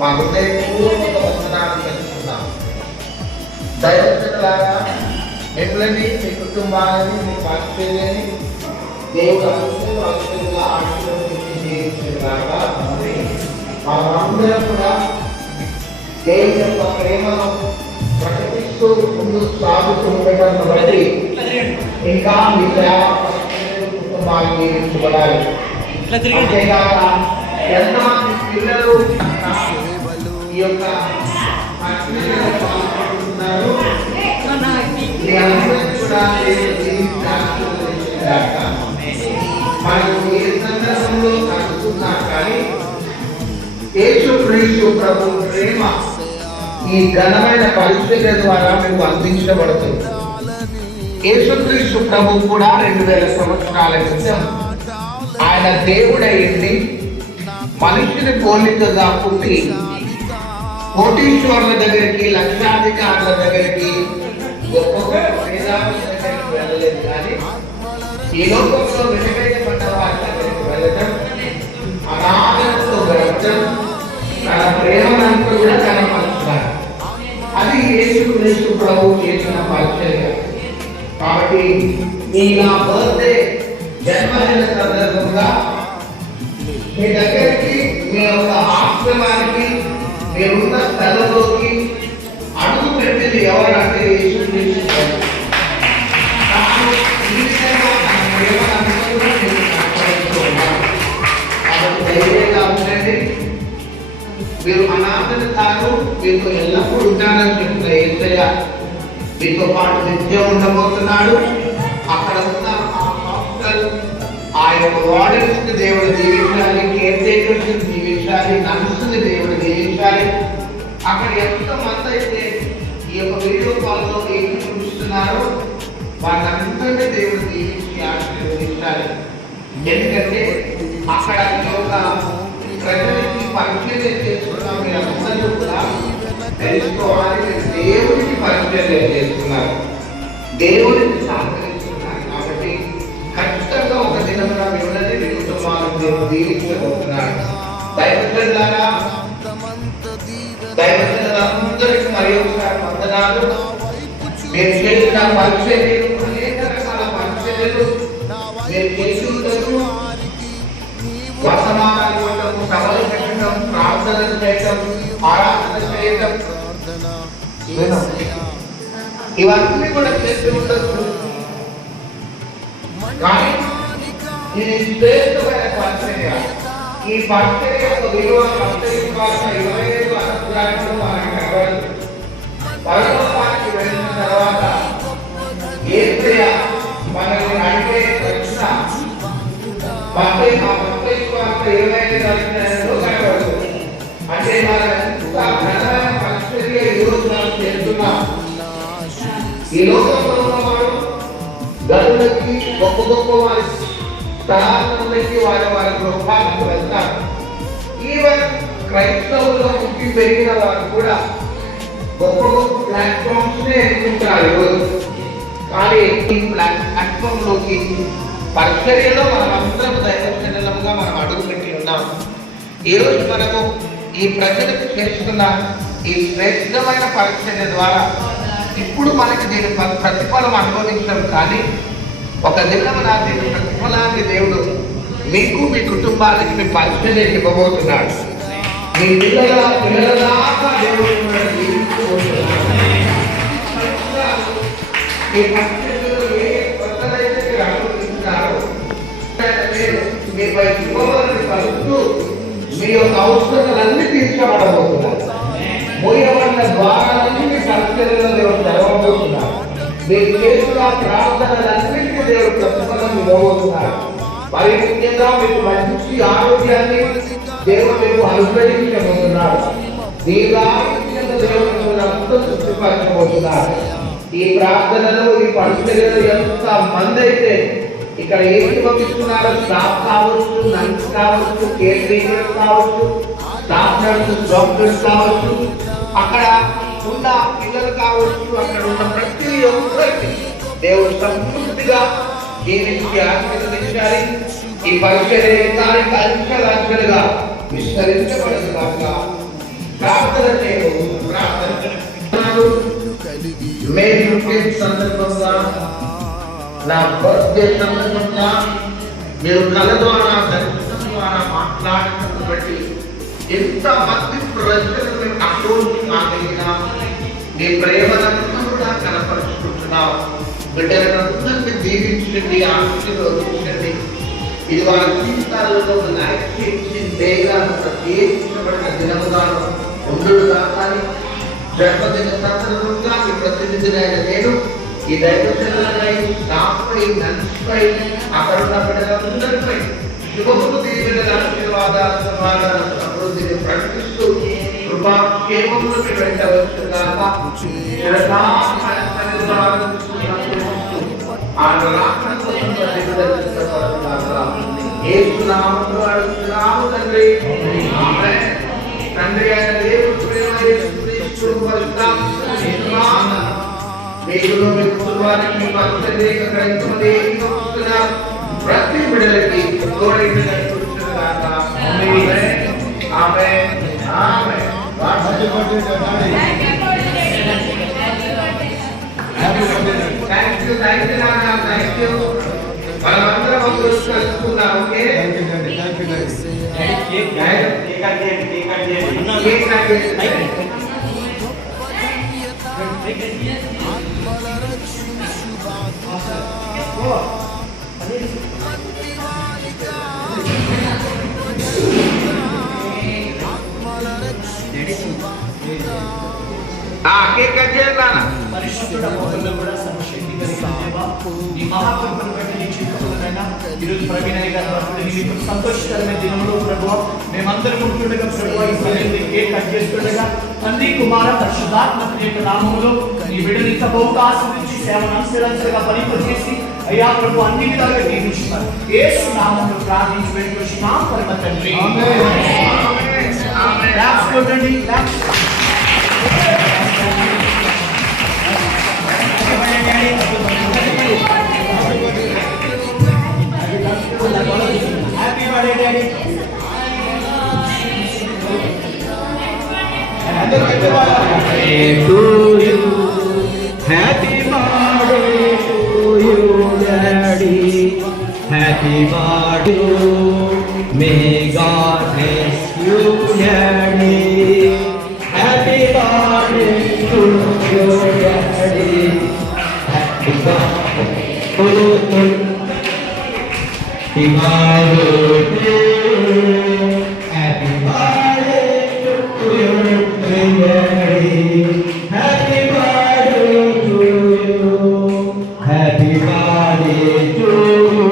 మా హృదయపూర్వక వందనాలు తెలుసుకున్నాం. దైవజనులారా, మిమ్మల్ని, మీ కుటుంబాలని, మీ పరిచర్యని దేవుడు అనుకూలంగా ఆశీర్వదించేలాగా మనమందరం కూడా దేవుని యొక్క ప్రేమను ప్రకటిస్తూ ముందుకు సాగుతూ ఉండటం బట్టి ఇంకా మీ కుటుంబాలు జీవించబడాలి. అంతేకాక ఎంతమంది పిల్లలు ఈ యొక్క మనకు ఏ సందర్భంలో కలుగుతున్నా కానీ యేసుక్రీస్తు ప్రభు ప్రేమ ఈ ఘనమైన పరిస్థితుల ద్వారా మీకు అందించబడుతుంది. యేసుక్రీస్తు ప్రభు కూడా 2000 సంవత్సరాల క్రితం ఆయన దేవుడైంది మనుషుని పోలికగా పుట్టి కోటీశ్వరుల దగ్గరికి, లక్షాధికారుల దగ్గరికి, గొప్ప మేధావుల దగ్గరికి వెళ్ళలేదు. కానీ ఈ లోకంలో వెనుకబడ్డ వారి దగ్గరికి వెళ్ళడం, అనాథతో గడపడం, తన ప్రేమనంతా కూడా కనపరుస్తున్నారు. అది యేసుక్రీస్తు ప్రభు చేసిన పరిచర్య. కాబట్టి మీ నా బర్త్డే జన్మదిన సందర్భంగా మీ దగ్గరికి, మీ యొక్క ఆశ్రమానికి, మీరున్న స్థలంలోకి అడుగు పెట్టింది ఎవరంటే యేసుక్రీస్తు ప్రభు. ధైర్యంగా ఉండండి. మీరు అనాథలు కాదు, మీతో ఎల్లప్పుడూ ఉంటానని చెప్పిన యేసయ్య మీతో పాటు నిత్యం ఉండబోతున్నాడు. అక్కడ ఉన్న ఆ హాస్టల్, ఆ యొక్క వార్డెన్స్ ని దేవుడు దీవించాలి, కేర్ టేకర్స్ ని దీవించాలి, నర్స్ ని దేవుడు దీవించాలి. అక్కడ ఎంతమంది అయితే ఈ యొక్క వీడియో కాల్ లో ఏమి చూస్తున్నారో వాళ్ళందరినీ దేవుడు దీవించి ఆశీర్వదించాలి. ఎందుకంటే అక్కడ ఈ యొక్క ప్రజలకి పరిచయం చేస్తున్నారు. మీరందరూ కూడా తెలుసుకోవాలి, దేవుడికి పరిచయం చేస్తున్నారు, దేవుడికి సహకరిస్తున్నారు. కాబట్టి ఖచ్చితంగా ఒక దినమున మిమ్మల్ని, మీ కుటుంబాలను దేవుడు దీవించబోతున్నాడు. దైవజనులందరికీ మరి ఒకసారి వందనాలు. మీరు చేసిన పరిచర్యలు, అనేక రకాల పరిచర్యలు మీరు చేసి ఉండరు. వర్తమానాలు ఇవ్వటం, సభలు పెట్టడం, ప్రార్థనలు చేయటం, ఆరాధన చేయటం, ఇవన్నీ కూడా చేస్తూ ఉండొచ్చు. కానీ ఇది శ్రేష్టమైన పరిచర్య. ఈ పరిచర్య యొక్క విలువ 25 అనుగ్రహాలు మనకు కలవాలి. పరలోకానికి వెళ్ళిన తర్వాత యేసయ్య మనల్ని అడిగే ప్రశ్న 25 అధ్యాయంలో కనబడుతుంది. అంటే మన ఘనమైన పరిచర్య ఈరోజు మనం చేస్తున్నాం. ఈ లోకంలో ఉన్నవాడు గనులకి, గొప్ప గొప్ప వారి స్థలాలకి, వారి గృహాలకు వెళ్తారు. ఈవెన్ క్రైస్తవుల్లో పుట్టి పెరిగిన వారు కూడా గొప్ప గొప్ప ప్లాట్ఫామ్స్ ఎన్నుకుంటారు ఈరోజు. కానీ ఈ ప్లాట్ఫామ్ లోకి పరిచర్యలో మనం అందరం దైవజనులుగా మనం అడుగుపెట్టి ఉన్నాం. ఈరోజు మనము ఈ ప్రజలకు చేస్తున్న ఈ శ్రేష్టమైన పరిచర్య ద్వారా ఇప్పుడు మనకి దీని ప్రతిఫలం అనుభవించడం, కానీ ఒక దినమున దీని ప్రతిఫలాన్ని దేవుడు మీకు, మీ కుటుంబానికి, మీ పరిచర్యకి ఇవ్వబోతున్నాడు. మీ పిల్లల దాకా దేవుడు ఈ పరిస్థితుల్లో ఏ కొత్తదైతే మీరు అనుభవిస్తున్నారో మీపై శుభవార్తను కలుగుతూ మీ యొక్క అవసరాలన్నీ తీర్చబడబోతున్నారు. మూయబడిన ద్వారాలన్నీ మీ పరిస్థితుల్లో దేవుడు తెరవబోతున్నారు. మీరు చేసిన ప్రార్థనలన్నింటికీ దేవుడు ప్రతిఫలం ఇవ్వబోతున్నారు. మరి ముఖ్యంగా మీకు మంచి ఆరోగ్యాన్ని దేవుడు మీకు అనుగ్రహించబోతున్నాడు. దీర్ఘాయుష్యంగా దేవుడు మిమ్మల్ని అంతా తృప్తిపరచబోతున్నారు. ఈ ప్రార్థనలో, ఈ పరిచర్యలో ఎంత మంది అయితే ఇక్కడ ఏమి పంపిస్తున్నారో, స్టాఫ్ కావచ్చు, నర్స్ కావచ్చు, కేర్ టేకర్స్ కావచ్చు, స్టాఫ్ నర్స్, డాక్టర్స్ కావచ్చు, అక్కడ ఉన్న పిల్లలు కావచ్చు, అక్కడ ఉన్న ప్రతి ఒక్కరికి దేవుడు సంపూర్తిగా జీవించి ఆశీర్వదించాలి. ఈ పరిచర్య అంచెలంచెలుగా విస్తరించబడదు కాక ప్రార్థన చేయము. మేరీ సందర్భంగా, నా బర్త్డే సందర్భంగా మీరు కళ ద్వారా దర్శనం ద్వారా మాట్లాడటం బట్టి ఎంత మంది ప్రజలు మీరు అప్రోచ్ కాగలిగినా మీ ప్రేమనంతా కూడా కనపరుచుకుంటున్నావు. బిడ్డలందరినీ దీవించండి, ఆశీర్వదించండి. ఇది వారి జీవితాలలో ప్రత్యేకించబడిన దినముగాను ఉండుగా. కానీ జన్మదిన సందర్భంగా మీ ప్రతినిధినైన నేను ఈ దైవజనులపై, నాపై, నన్నుపై, అక్కడ ఉన్న బిడ్డలందరిపై శుభములు దీవెనల ఆశీర్వాదాలు, సమాధానం, అభివృద్ధిని ప్రకటిస్తూ కృపాక్షేమములు వెంటవచ్చుగా. తండ్రి అయిన దేవుడు ప్రతి బిడ్డలకి మనమందరం కలుసుకుందాం. ఓకే, కేక్ కట్ చేయండి నాన్న. పరిశుద్ధుడ మొదలు కూడా సర్వశక్తి కలిగిన దేవా, ఈ మహాకృపను బట్టి నీ చిత్తములైనా ఈరోజు ప్రవీణయ్య గారి బర్త్డే నిమిత్తం సంతోషకరమైన దినంలో ప్రభువా మేమందరం ఉంటుండగా ప్రభువా ఈ సమయంలో కేక్ కట్ చేస్తుండగా తండ్రి కుమార పరిశుద్ధాత్మ యొక్క నామములో ఈ బిడ్డని ఇంత బహుగా ఆశీర్వదించి సేవను అంచెలంచెలుగా ఫలింపజేసి అయ్యా ప్రభు అన్ని విధాలుగా దీవించున్నారు. యేసు నామములో ప్రార్థించి వేడుకొంటున్నాం పరమ తండ్రి. క్లాప్స్ కొట్టండి, claps. Happy birthday, Daddy. To you, happy birthday to you, Daddy. Happy birthday, may God bless you, Daddy. Happy birthday to you, Daddy. Happy birthday to you. Happy birthday, happy birthday to you, Daddy. Happy birthday to you, happy birthday to you,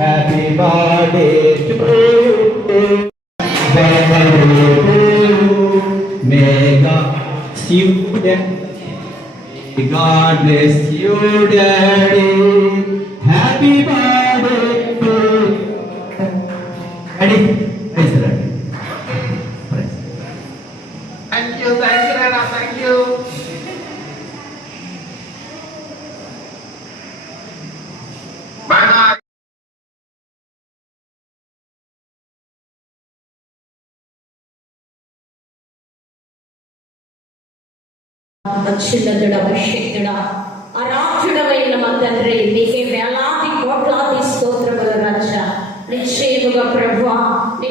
happy birthday to you. May God bless you, Daddy. God bless you, Daddy. Happy birthday to you. Daddy, praise the Lord. Praise. Thank you, Nana. Thank you. Bye. అత్యున్నతుడ, అభిషేకుడ, అరాధ్యుడమైన మా తండ్రి, నీకే వేలాది కోట్లాది స్తోత్రముల రాజా. నిశ్చయముగా ప్రభువా, నీ